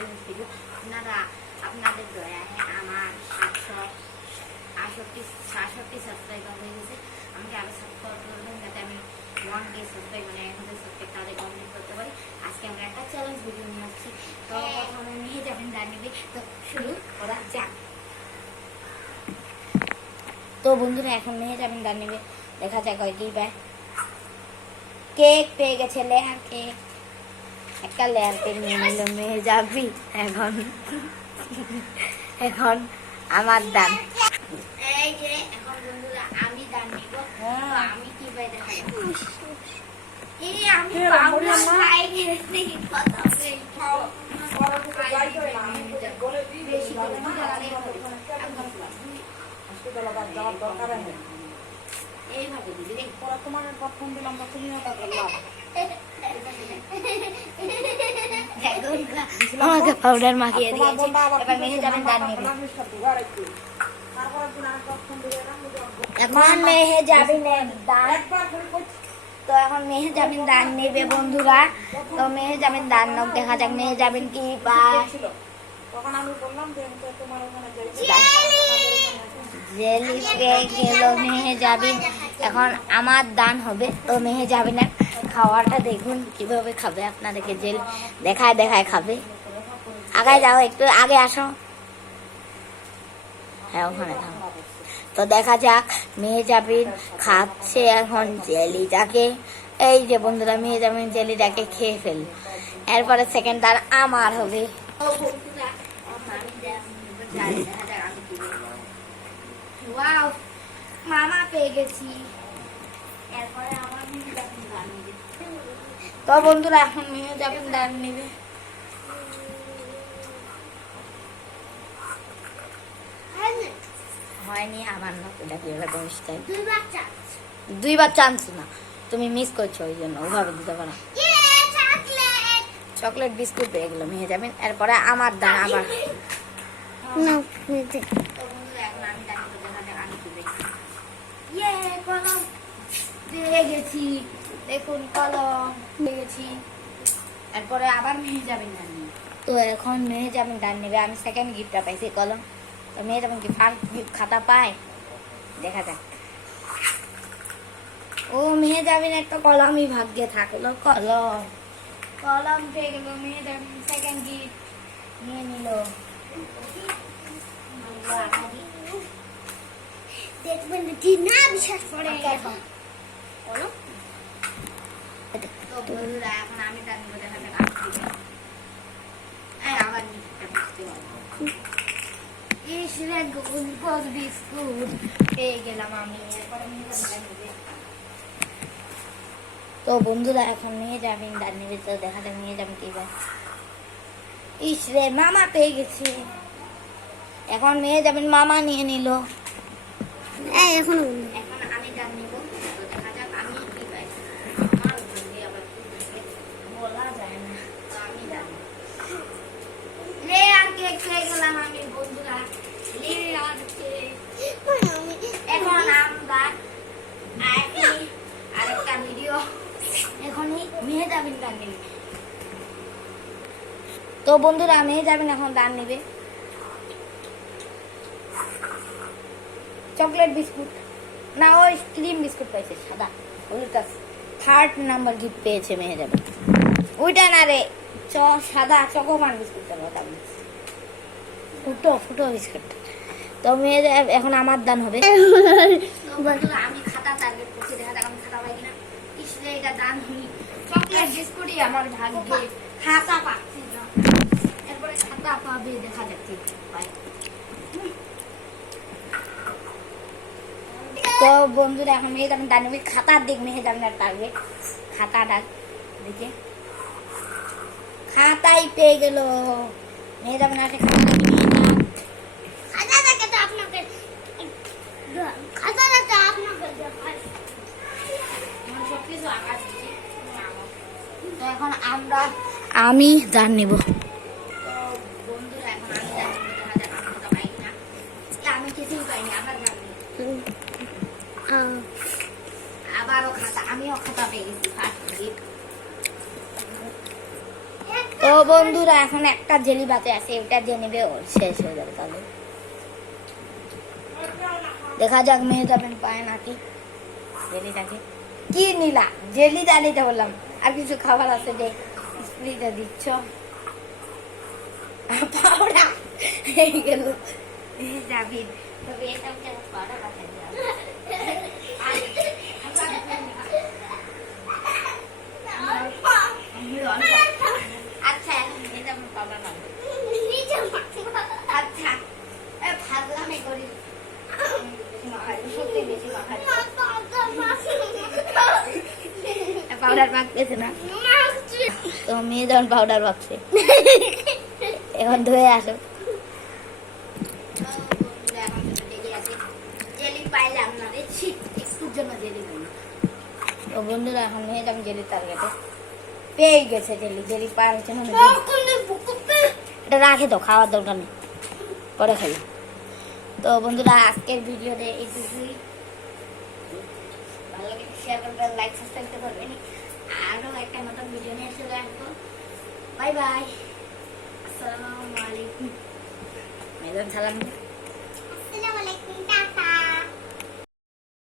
Challenge video. আপনাদের দয়ায় আমার 766 সাবস্ক্রাইবার হয়ে গেছে। আমাকে আরো সাবস্ক্রাইব করবেন যাতে আমি 1K সাবস্ক্রাইব মানে 1000 সাবস্ক্রাইব তাদের কমপ্লিট করতে পারি। আজকে আমরা একটা চ্যালেঞ্জ ভিডিও নিয়ে আসছি। তো প্রথমে নিয়ে যাবেন জানিয়ে তো শুরু করা যাক। তো বন্ধুরা এখন নিয়ে যাবেন জানিয়ে দেখা যাক কি পায়। কেক পেয়ে গেছে, লেয়ার কেক। একটা লেয়ার কেক নিয়ে নিল মেয়ে যাবি। এখন আমার দান। এই যে এখন বন্ধুরা আমি দান নিব। আমি কি পাই দেখা যাক। এই আমি পাউডার খাই গেছি কত বেশি করে মজা লাগে। এইভাবে দিদি পরে তোমার প্রথম দিলাম বা তুমি ওটা করলাম। আমাকে পাউডার মাখিয়ে দিয়েছি। এবার মেহে যাবেন দান নেবে। এখন মেহে যাবেন দান। তো এখন মেহে যাবেন দান নেবে বন্ধুরা। তো মেহে যাবেন দান নক দেখা যাক মেহে যাবেন কি পায়। তখন আমি বললাম যে তোমার ওখানে জেলি পেয়ে গেল মেহে যাবেন। এখন আমার দান হবে। তো মেহে যাবেন না খাওয়াটা দেখুন কিভাবে খাবে। আপনাদেরকে জেল দেখায় দেখায় খাবে। আগে যাও, একটু আগে আসো। হ্যাঁ ওখানে থাকো। তো দেখা যাক মেয়ে যাবেন খাচ্ছে এখন জেলিটাকে। এই যে বন্ধুরা মেয়ে যাবেন জেলিটাকে খেয়ে ফেল। এরপরে সেকেন্ড দান আমার হবে। ওয়াও মামা পেয়ে গেছি। এরপরে আমার মেয়ে যাবেন দান নেবে। তো বন্ধুরা এখন মেয়ে যাবেন দান নেবে। হয়নি আমার না, এটা কিভাবে করিস তাই? দুইবার চান্স না, তুমি মিস করছো ওই জন্য ওভাবে দিতে পারো। চকলেট বিস্কুট পেয়ে গেলো মেয়ে যাবেন। এরপরে আমার দান আবার। কলম পেয়ে গেছি, দেখুন কলম পেয়ে গেছি। এরপরে আবার মেয়ে যাবেন ডান নেবে। তো এখন মেয়ে যাবেন ডান নেবে। আমি সেকেন্ড গিফটটা পাইছি কলম। তো মেয়ে যাবেন কি ফার্স্ট গিফট খাতা পায় দেখা যাক। ও মেয়ে যাবেন একটা কলমই ভাগ্যে থাকলো। কলম কলম পেয়ে গেল মেয়ে যাবেন। সেকেন্ড গিফট নিয়ে নিল। দেখবেন কি না বিশ্বাস করে এখন তো বন্ধুরা এখন আমি তার নিব দেখা যাক আবার বিস্কুট পেয়ে গেলাম আমি। তো বন্ধুরা এখন নিয়ে যাবেন দান নেবে। তো দেখা যাক নিয়ে যাবেন কি ইস রে মামা পেয়ে গেছে। এখন মেয়ে যাবেন মামা নিয়ে নিল। এখন আমি দান নিব। তো দেখা যাক আমি কি পাই। আমার ভাগ্যে আবার বলা যায় না। তো আমি দান লে আর কেক পেয়ে গেলাম আমি বন্ধুরা। লে আর কেক। এখন আমরা আরেকটা ভিডিও এখনই মেয়ে যাবেন দান নেবে। তো বন্ধুরা মেয়ে যাবেন এখন দান নেবে। চকলেট বিস্কুট না ওই ক্রিম বিস্কুট পাইছে সাদা। ওইটা থার্ড নাম্বার গিফট পেয়েছে মেয়ে যাবে। ওইটা না রে সাদা চকোমান বিস্কুটটা কথা বলছি। ফুটো ফুটো বিস্কুট। তো মেয়ে এখন আমার দান হবে। আমি খাতা টার্গেট করছি দেখা যাক আমি খাতা পাই কিনা। ইসরে এটা দান হই চকলেট বিস্কুটই আমার ভাগ্যে। খাতা পাচ্ছি না। এরপরে খাতা পাবে দেখা যাচ্ছে পাই। তো বন্ধুরা এখন মেয়ে যাবেন দান নেবে। খাতার দিক মেয়ে যাবেন আর টার্গেট খাতাটা দেখে খাতাই পেয়ে গেল মেয়ে যাবেন আর খাতা নিয়ে না। খাতাটাকে তো আপনাকে খাতাটা আপনাকে সবকিছু আঁকা দিচ্ছি। তো এখন আমি দান নেব। তো বন্ধুরা এখন আমি দান নেব দেখা যাক আমি খাতা পাই কিনা। আমি কিছুই পাইনি আবার দান নেব। আবারও খাতা আমিও খাতা পেয়ে গেছি ফার্স্ট গিফট। তো বন্ধুরা এখন একটা জেলি বাঁচে আছে, এটা দিয়ে নেবে, ওর শেষ হয়ে যাবে তাহলে। দেখা যাক মেয়ে যাবেন পায় নাকি জেলিটাকে। কি নিলা? জেলিটা নিতে বললাম, আর কিছু খাবার আছে যে স্প্রিটা দিচ্ছ। পাউডার এই গেল যাবি, তবে এটা পাউডার বাঁচাই আচ্ছা এখন নিয়ে যাবেন পাউডার না। আচ্ছা ভাবলাম করি সত্যি বেশি পাউডার মাখতেছে না তো মেয়ে যখন পাউডার মাখছে এখন ধুয়ে আসো। জেলি পাইলাম না রে, একটুর জন্য জেলি পাই। তো বন্ধুরা এখন নিয়ে যাবেন জেলির টার্গেটে, পেয়ে গেছে জেলি। জেলি পাওয়ার হচ্ছে না, এটা রাখে তো, খাওয়ার দরকার নেই, পরে খাই। তো বন্ধুরা আজকের ভিডিওতে এইটুকুই। ভালো লাগে শেয়ার করবেন, লাইক সাবস্ক্রাইব করতে পারবেন। আরও একটা নতুন ভিডিও নিয়ে চলে আসবো। বাই বাই, আসসালামু আলাইকুম। মেয়েদের সালাম। আসসালামু আলাইকুম, টাটা।